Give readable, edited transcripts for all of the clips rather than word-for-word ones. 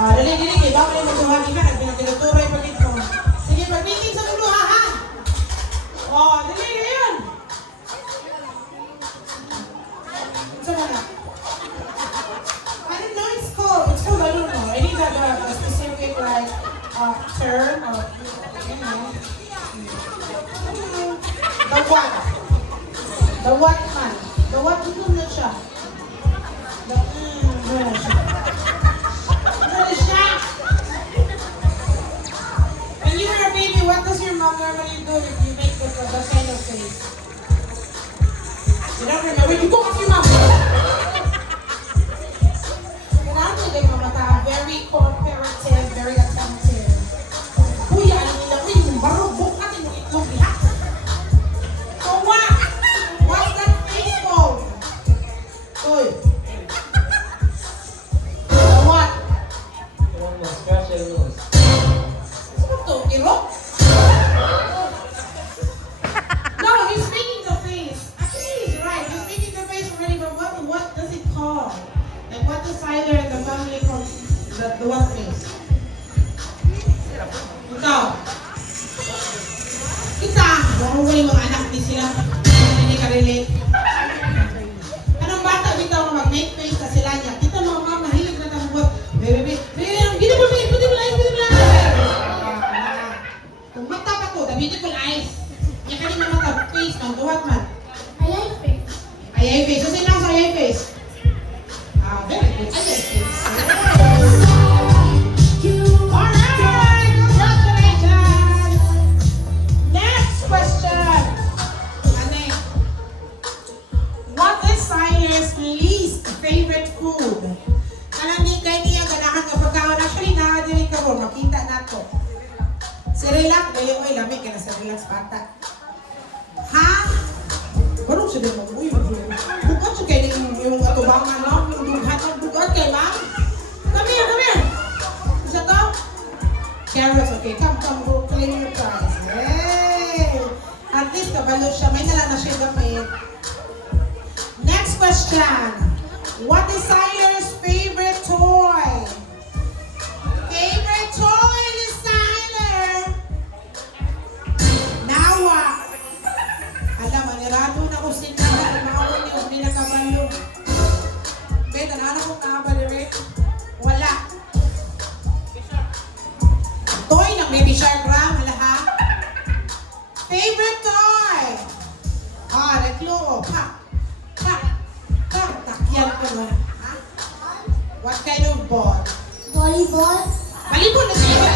Dali, kay ba mo magsuhagi ka, nagpinagdirektura yung pagit mo. Sige, pag-meeting sa dulo, ha? Dali yun. So, wala. I don't know, it's cold. It's cold, I don't know. I need a specific, like, term, or, you know. The what? The what man? The what, ito na siya. Ano siya? When you were a baby, what does your mom normally do if you make this kind of face? You don't remember? You go ask your mom. Grabe din mga tao. Very cooperative, very attentive. Kuya, alam nila ko yung marubok at yung itlog lahat. So what? What's that face called? Uy. What? Special rules. No, he's making the face. Actually, he's right. He's making the face already, but what does it call? Like, what does Tyler and the family call the what face? Ikaw. Baka yung mga anak, di sila. Hindi ka relate. Anong bata bitaw ka mag-make face na sila niya? Kita mo, mama, mahilig na tayo buhat. Baby, beautiful face, beautiful eyes, beautiful eyes. Kung mata pa ko, the beautiful eyes. Yan ka rin na mata, face man, duwat man. Ayay face. Ayay face. So, sino sa ayay face? Very good. Ayay face. Alright! Congratulations! Next question. Ane, what is Siler's least favorite food? Kanang di kay niya ganahan nga pagkaon. Actually, nakadiri ka ron. Makita na to. Si Relax, ngayon ay lamig ka na sa Relax bata. Ha? Parang siya din mag-uwi. Bukat siya kayo yung atubangan, no? Yung bukat kay ma'am. Come here. Isa to? Carrots, okay. Come, go claim your prize. Hey! At least kabalot siya. May nala na siya gamit. Next question. What is Siler's favorite toy? Favorite toy ni Siler? Nawa. Alam, manirado na ko sila. Makawin yung pinakabalo. Beta, nana kong nakabalo. Wala. Toy ng Baby Shark Ram, hala ha? Favorite toy? Nagluo. Pak. Takyan ko na. Ha? What kind of ball? Volleyball. Volleyball na siya.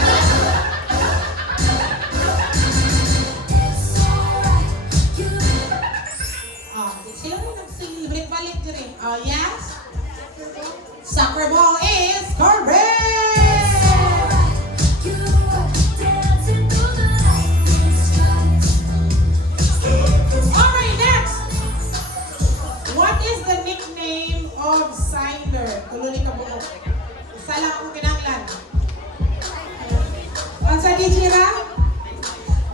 Sila mo nagsing balik din. Yes? Soccer ball is correct! Alright, next! What is the nickname of Siler? Tuloy ka buo. Isa lang akong kinanglan. Ang sa Dijira?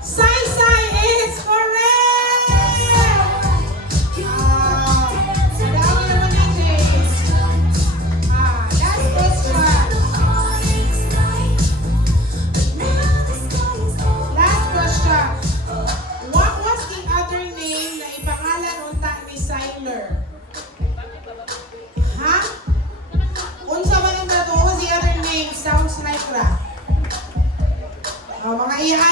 Sai is correct! Ha? Unsa man ang dato? What's the other name? Sounds like ra. Mga iyan.